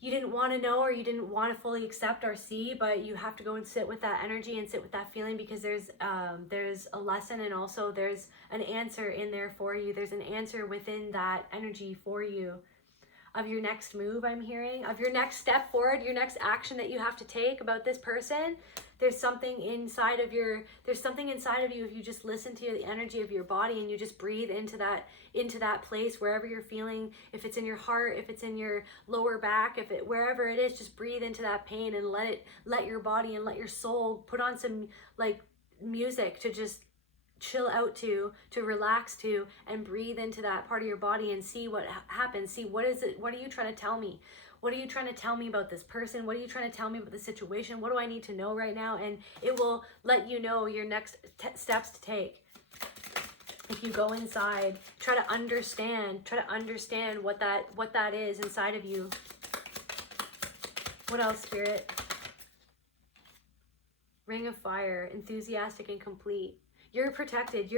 didn't want to know, or you didn't want to fully accept or see, but you have to go and sit with that energy and sit with that feeling, because there's a lesson, and also there's an answer in there for you. There's an answer within that energy for you, of your next move, I'm hearing, of your next step forward, your next action that you have to take about this person. There's something inside of you. If you just listen to the energy of your body and you just breathe into that place, wherever you're feeling, if it's in your heart, if it's in your lower back, wherever it is, just breathe into that pain and let your body and let your soul put on some like music to just chill out to relax to, and breathe into that part of your body and see what happens. See, what is it? What are you trying to tell me? What are you trying to tell me about this person? What are you trying to tell me about the situation? What do I need to know right now? And it will let you know your next steps to take. If you go inside, try to understand what that is inside of you. What else, Spirit? Ring of Fire, enthusiastic and complete. You're protected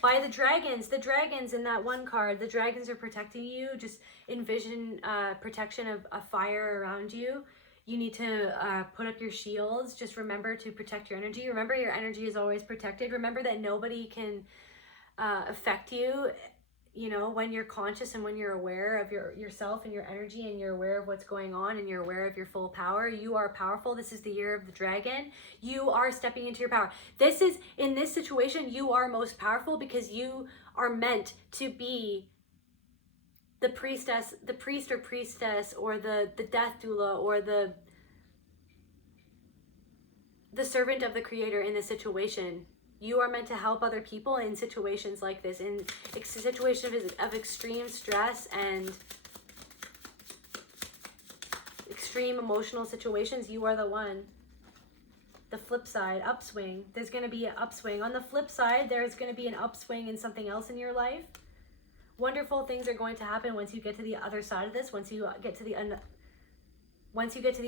by the dragons. The dragons in that one card, the dragons are protecting you. Just envision protection of a fire around you. You need to put up your shields. Just remember to protect your energy. Remember your energy is always protected. Remember that nobody can affect you, you know, when you're conscious and when you're aware of yourself and your energy, and you're aware of what's going on, and you're aware of your full power. You are powerful. This is the year of the dragon. You are stepping into your power. In this situation, you are most powerful, because you are meant to be the priest or priestess, or the death doula, or the servant of the creator in this situation. You are meant to help other people in situations like this, in situations of extreme stress and extreme emotional situations. You are the one. The flip side, upswing. There's going to be an upswing. On the flip side, there's going to be an upswing in something else in your life. Wonderful things are going to happen once you get to the other side of this, once you get to the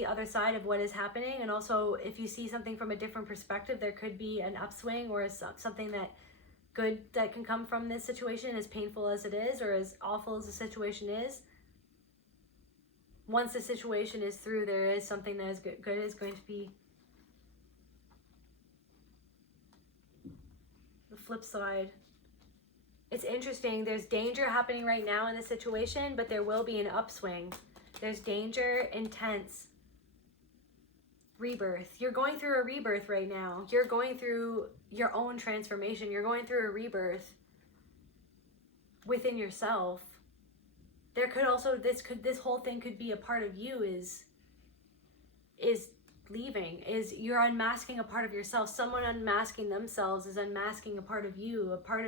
other side of what is happening. And also, if you see something from a different perspective, there could be an upswing, or something good that can come from this situation, as painful as it is, or as awful as the situation is. Once the situation is through, there is something that is good is going to be. The flip side. It's interesting. There's danger happening right now in this situation, but there will be an upswing. There's danger, intense rebirth. You're going through a rebirth right now. You're going through your own transformation. You're going through a rebirth within yourself. There could also, this whole thing could be a part of you is leaving, is you're unmasking a part of yourself. Someone unmasking themselves is unmasking a part of you, a part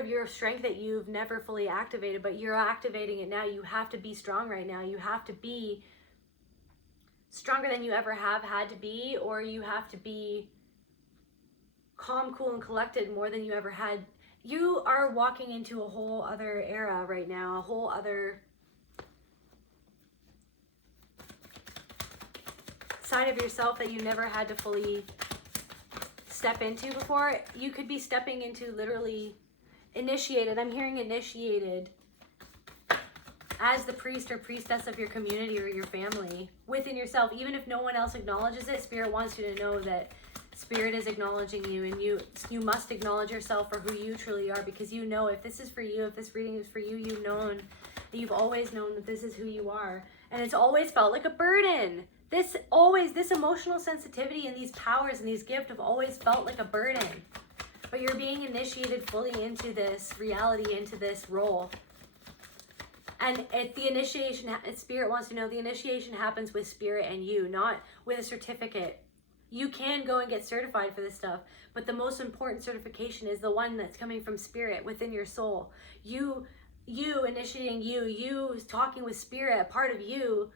of your strength that you've never fully activated, but you're activating it now. You have to be strong right now. You have to be stronger than you ever have had to be, or you have to be calm, cool, and collected more than you ever had. You are walking into a whole other era right now, a whole other side of yourself that you never had to fully step into before. You could be stepping into literally initiated. I'm hearing initiated as the priest or priestess of your community or your family within yourself. Even if no one else acknowledges it, Spirit wants you to know that Spirit is acknowledging you, and you must acknowledge yourself for who you truly are, because you know, if this is for you, if this reading is for you, you've always known that this is who you are. And it's always felt like a burden. This emotional sensitivity and these powers and these gifts have always felt like a burden. But you're being initiated fully into this reality, into this role. And the initiation, Spirit wants to know, the initiation happens with Spirit and you, not with a certificate. You can go and get certified for this stuff, but the most important certification is the one that's coming from Spirit within your soul. You you initiating you talking with spirit, a part of you,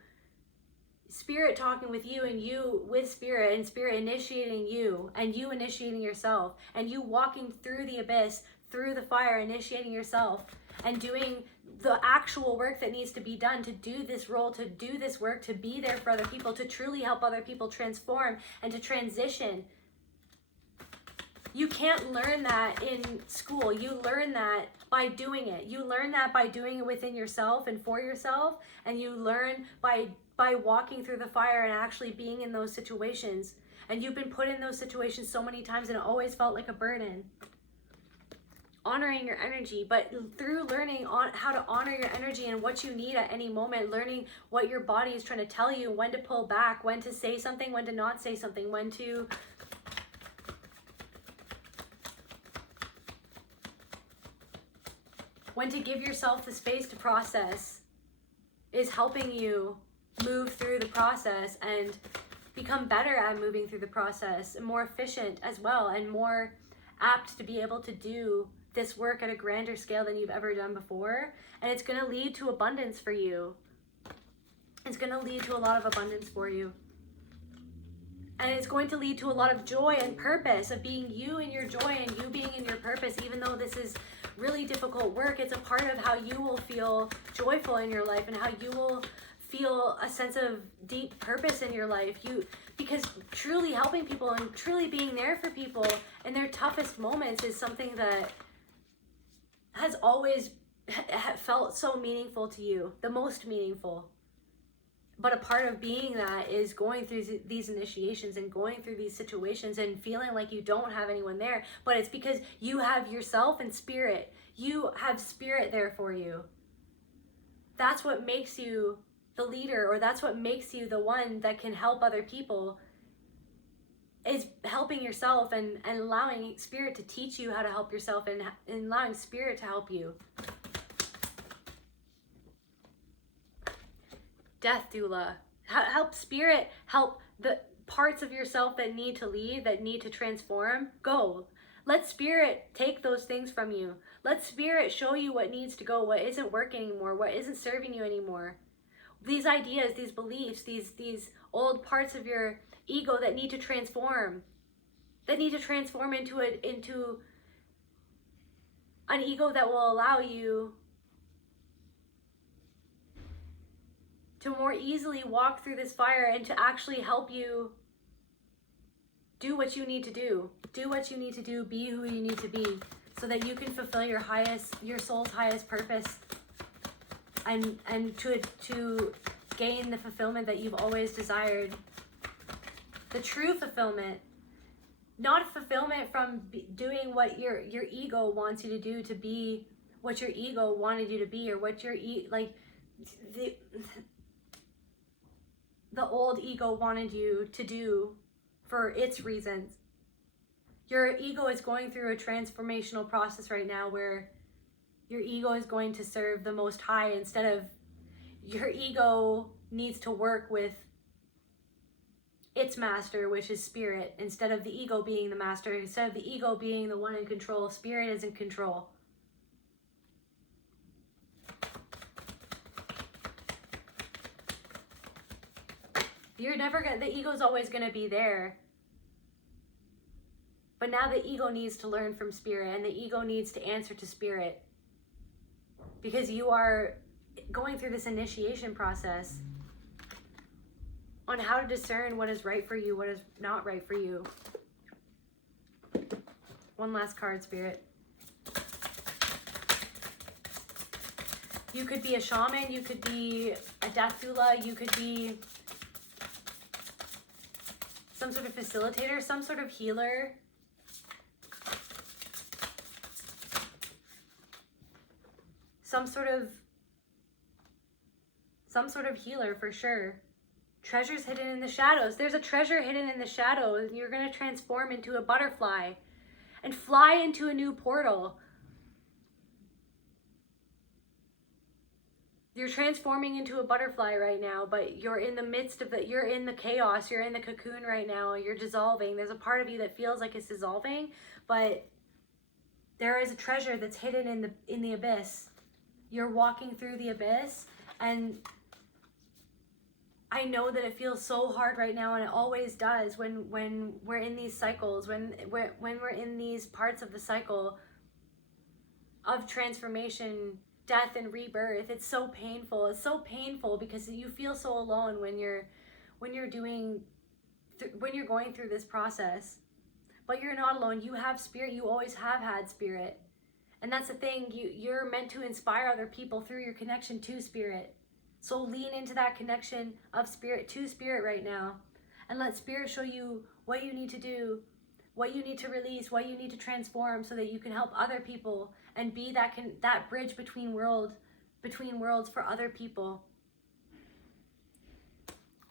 spirit talking with you, and you with spirit, and spirit initiating you, and you initiating yourself, and you walking through the abyss, through the fire, initiating yourself, and doing the actual work that needs to be done to do this role, to do this work, to be there for other people, to truly help other people transform and to transition. You can't learn that in school. You learn that by doing it. You learn that by doing it within yourself and for yourself, and you learn by walking through the fire and actually being in those situations. And you've been put in those situations so many times and it always felt like a burden. Honoring your energy, but through learning on how to honor your energy and what you need at any moment, learning what your body is trying to tell you, when to pull back, when to say something, when to not say something, when to give yourself the space to process, is helping you move through the process and become better at moving through the process, and more efficient as well, and more apt to be able to do this work at a grander scale than you've ever done before. And it's going to lead to abundance for you. It's going to lead to a lot of abundance for you. And it's going to lead to a lot of joy and purpose, of being you in your joy and you being in your purpose. Even though this is really difficult work, it's a part of how you will feel joyful in your life and how you will feel a sense of deep purpose in your life. Because truly helping people and truly being there for people in their toughest moments is something that has always felt so meaningful to you, the most meaningful. But a part of being that is going through these initiations and going through these situations and feeling like you don't have anyone there. But it's because you have yourself and spirit. You have spirit there for you. That's what makes you the leader, or that's what makes you the one that can help other people, is helping yourself and allowing spirit to teach you how to help yourself, and allowing spirit to help you. Death doula. Help spirit help the parts of yourself that need to leave, that need to transform. Go. Let spirit take those things from you. Let spirit show you what needs to go, what isn't working anymore, what isn't serving you anymore. These ideas, these beliefs, these old parts of your ego that need to transform, into an ego that will allow you to more easily walk through this fire and to actually help you do what you need to do. Do what you need to do, be who you need to be, so that you can fulfill your soul's highest purpose, and to gain the fulfillment that you've always desired. The true fulfillment, not fulfillment from doing what your ego wants you to do, to be what your ego wanted you to be, or what your the old ego wanted you to do for its reasons. Your ego is going through a transformational process right now where your ego is going to serve the Most High, instead of your ego needs to work with its master, which is spirit, instead of the ego being the master, instead of the ego being the one in control. Spirit is in control. The ego's always going to be there. But now the ego needs to learn from spirit, and the ego needs to answer to spirit. Because you are going through this initiation process on how to discern what is right for you, what is not right for you. One last card, Spirit. You could be a shaman, you could be a death doula, you could be some sort of facilitator, some sort of healer. Some sort of healer for sure. Treasures hidden in the shadows. There's a treasure hidden in the shadows. You're going to transform into a butterfly and fly into a new portal. You're transforming into a butterfly right now, but you're in the midst of you're in the chaos, you're in the cocoon right now, you're dissolving. There's a part of you that feels like it's dissolving, but there is a treasure that's hidden in the abyss. you're walking through the abyss, and I know that it feels so hard right now, and it always does when we're in these cycles, when we're in these parts of the cycle of transformation, death and rebirth. It's so painful. It's so painful because you feel so alone when you're going through this process. But you're not alone. You have spirit. You always have had spirit. And that's the thing. You're meant to inspire other people through your connection to spirit. So lean into that connection of spirit to spirit right now, and let spirit show you what you need to do, what you need to release, what you need to transform, so that you can help other people and be that bridge between worlds for other people.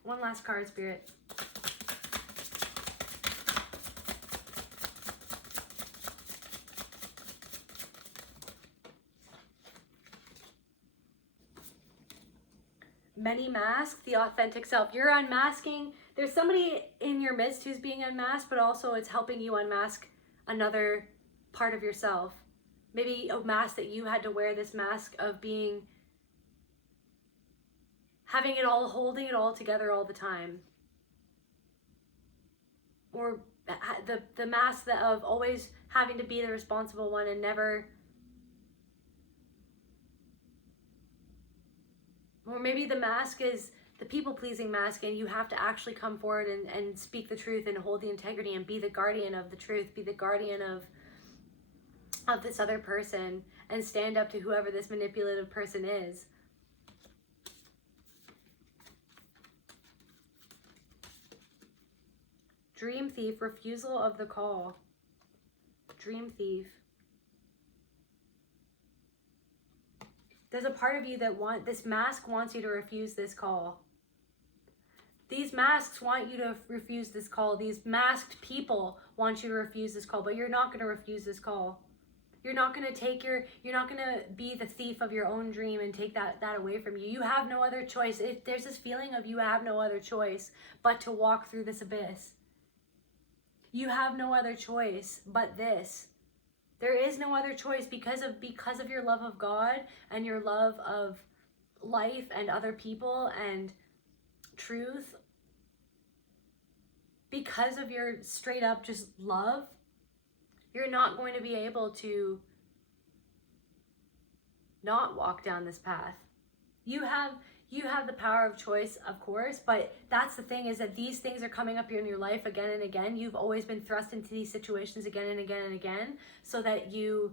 One last card, Spirit. Many mask, the authentic self. You're unmasking. There's somebody in your midst who's being unmasked, but also it's helping you unmask another part of yourself. Maybe a mask that you had to wear, this mask of having it all, holding it all together all the time. Or the mask of always having to be the responsible one and never. Or maybe the mask is the people-pleasing mask, and you have to actually come forward and speak the truth and hold the integrity and be the guardian of the truth, be the guardian of this other person, and stand up to whoever this manipulative person is. Dream thief, refusal of the call. Dream thief. There's a part of you that this mask wants you to refuse this call. These masks want you to refuse this call. These masked people want you to refuse this call, but you're not going to refuse this call. You're not going to you're not going to be the thief of your own dream and take that away from you. You have no other choice. If there's this feeling of you have no other choice but to walk through this abyss. You have no other choice but this. There is no other choice because of your love of God and your love of life and other people and truth. Because of your straight up just love, you're not going to be able to not walk down this path. You have the power of choice, of course, but that's the thing, is that these things are coming up in your life again and again. You've always been thrust into these situations again and again and again so that you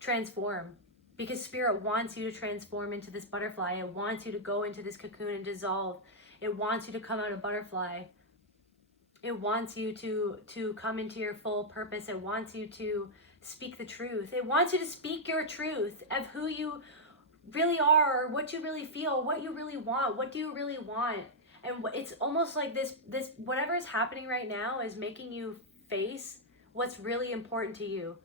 transform. Because Spirit wants you to transform into this butterfly. It wants you to go into this cocoon and dissolve. It wants you to come out a butterfly. It wants you to come into your full purpose. It wants you to speak the truth. It wants you to speak your truth of who you really are, or what you really feel, what you really want, what do you really want. And it's almost like this whatever is happening right now is making you face what's really important to you,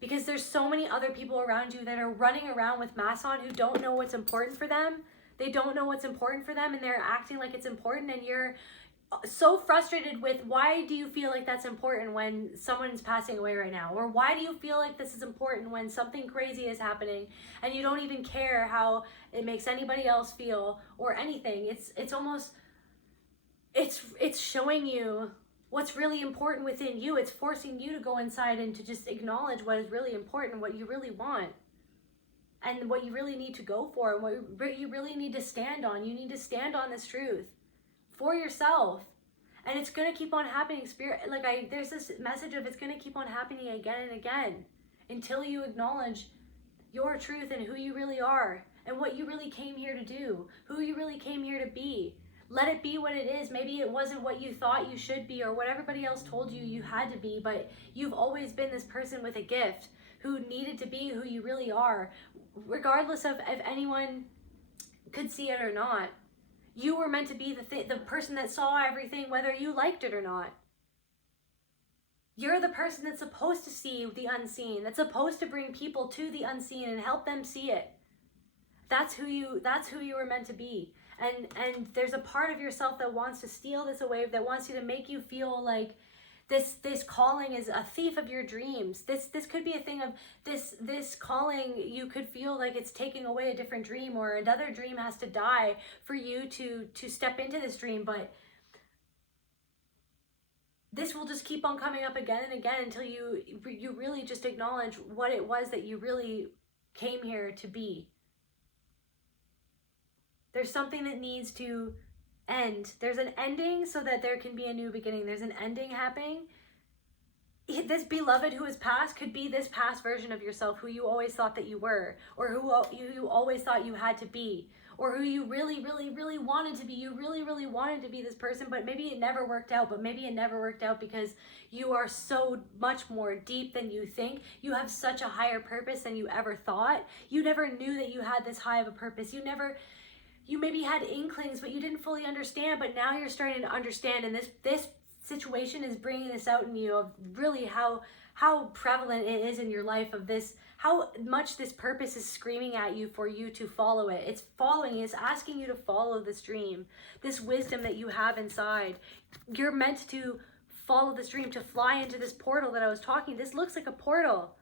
because there's so many other people around you that are running around with masks on who don't know what's important for them. They don't know what's important for them, and they're acting like it's important, and you're so frustrated with, why do you feel like that's important when someone's passing away right now? Or why do you feel like this is important when something crazy is happening and you don't even care how it makes anybody else feel or anything? It's almost, it's showing you what's really important within you. It's forcing you to go inside and to just acknowledge what is really important, what you really want, and what you really need to go for, and what you really need to stand on. You need to stand on this truth for yourself, and it's going to keep on happening. Spirit, there's this message of it's going to keep on happening again and again until you acknowledge your truth and who you really are and what you really came here to do, who you really came here to be. Let it be what it is. Maybe it wasn't what you thought you should be or what everybody else told you had to be, but you've always been this person with a gift who needed to be who you really are, regardless of if anyone could see it or not. You were meant to be the person that saw everything, whether you liked it or not. You're the person that's supposed to see the unseen, that's supposed to bring people to the unseen and help them see it. That's who you were meant to be. And there's a part of yourself that wants to steal this away, that wants you to make you feel like This calling is a thief of your dreams. This could be a thing of this calling. You could feel like it's taking away a different dream, or another dream has to die for you to step into this dream. But this will just keep on coming up again and again until you really just acknowledge what it was that you really came here to be. There's something that needs to end. There's an ending so that there can be a new beginning. There's an ending happening. This beloved who is past could be this past version of yourself who you always thought that you were, or who you always thought you had to be, or who you really, really, really wanted to be. You really, really wanted to be this person, but maybe it never worked out. But maybe it never worked out because you are so much more deep than you think. You have such a higher purpose than you ever thought. You never knew that you had this high of a purpose. You maybe had inklings, but you didn't fully understand, but now you're starting to understand, and this situation is bringing this out in you of really how prevalent it is in your life, of this, how much this purpose is screaming at you for you to follow it. It's asking you to follow this dream, this wisdom that you have inside. You're meant to follow this dream, to fly into this portal that I was talking. This looks like a portal.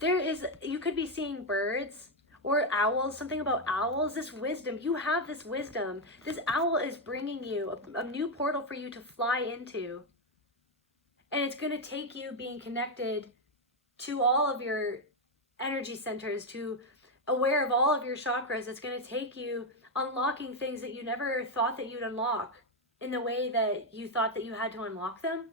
You could be seeing birds, or owls, something about owls, this wisdom. You have this wisdom. This owl is bringing you a new portal for you to fly into. And it's going to take you being connected to all of your energy centers, to aware of all of your chakras. It's going to take you unlocking things that you never thought that you'd unlock in the way that you thought that you had to unlock them.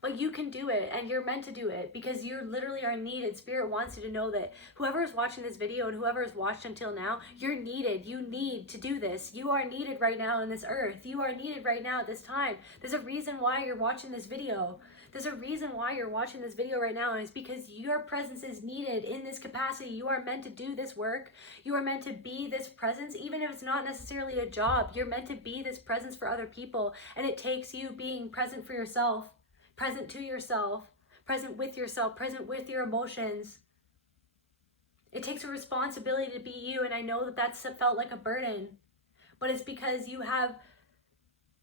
But you can do it, and you're meant to do it, because you literally are needed. Spirit wants you to know that whoever is watching this video and whoever has watched until now, you're needed. You need to do this. You are needed right now on this earth. You are needed right now at this time. There's a reason why you're watching this video. There's a reason why you're watching this video right now, and it's because your presence is needed in this capacity. You are meant to do this work. You are meant to be this presence, even if it's not necessarily a job. You're meant to be this presence for other people, and it takes you being present for yourself. Present to yourself, present with your emotions. It takes a responsibility to be you, and I know that that's felt like a burden, but it's because you have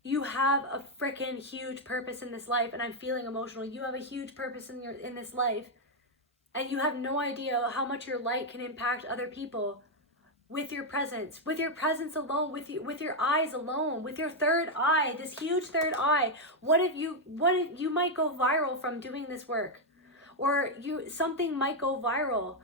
a freaking huge purpose in this life, and I'm feeling emotional. You have a huge purpose in this life, and you have no idea how much your light can impact other people. With your presence alone, with your eyes alone, with your third eye, this huge third eye. What if you might go viral from doing this work? Or something might go viral.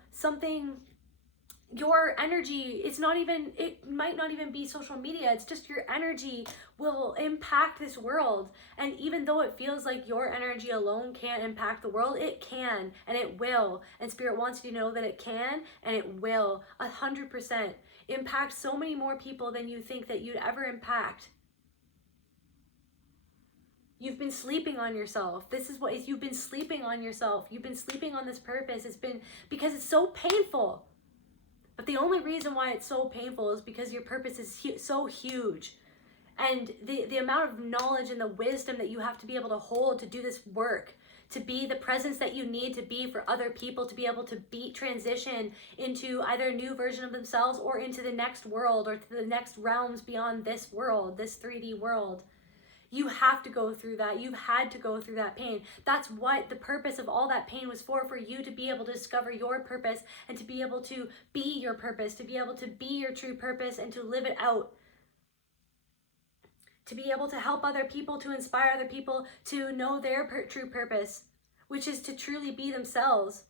Your energy, it might not even be social media. It's just your energy will impact this world. And even though it feels like your energy alone can't impact the world, it can, and it will. And Spirit wants you to know that it can, and it will 100% impact so many more people than you think that you'd ever impact. You've been sleeping on yourself. You've been sleeping on yourself. You've been sleeping on this purpose. It's been because it's so painful. But the only reason why it's so painful is because your purpose is so huge. And the amount of knowledge and the wisdom that you have to be able to hold to do this work, to be the presence that you need to be for other people, to be able to transition into either a new version of themselves or into the next world or to the next realms beyond this world, this 3D world. You have to go through that. You've had to go through that pain. That's what the purpose of all that pain was for you to be able to discover your purpose and to be able to be your purpose, to be able to be your true purpose and to live it out. To be able to help other people, to inspire other people to know their true purpose, which is to truly be themselves,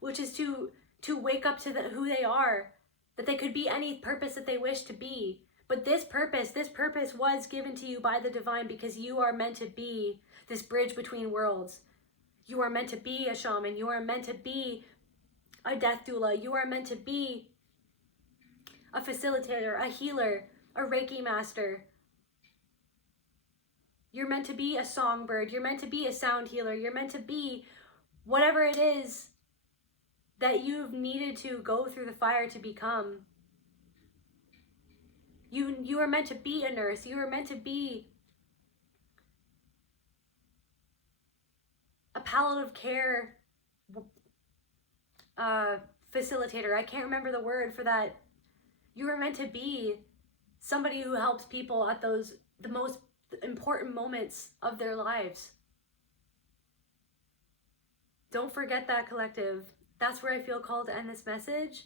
which is to wake up to who they are, that they could be any purpose that they wish to be. But this purpose was given to you by the divine because you are meant to be this bridge between worlds. You are meant to be a shaman. You are meant to be a death doula. You are meant to be a facilitator, a healer, a Reiki master. You're meant to be a songbird. You're meant to be a sound healer. You're meant to be whatever it is that you've needed to go through the fire to become. You are meant to be a nurse. You are meant to be a palliative care facilitator. I can't remember the word for that. You are meant to be somebody who helps people at the most important moments of their lives. Don't forget that, collective. That's where I feel called to end this message.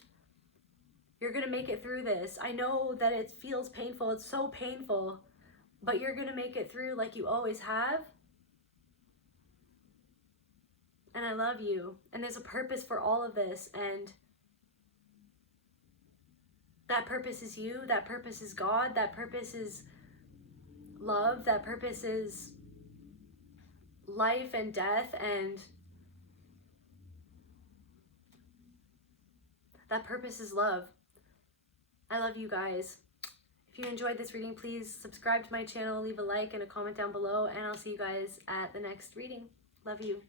You're going to make it through this. I know that it feels painful. It's so painful, but you're going to make it through like you always have. And I love you. And there's a purpose for all of this. And that purpose is you. That purpose is God. That purpose is love. That purpose is life and death. And that purpose is love. I love you guys. If you enjoyed this reading, please subscribe to my channel, leave a like and a comment down below, and I'll see you guys at the next reading. Love you.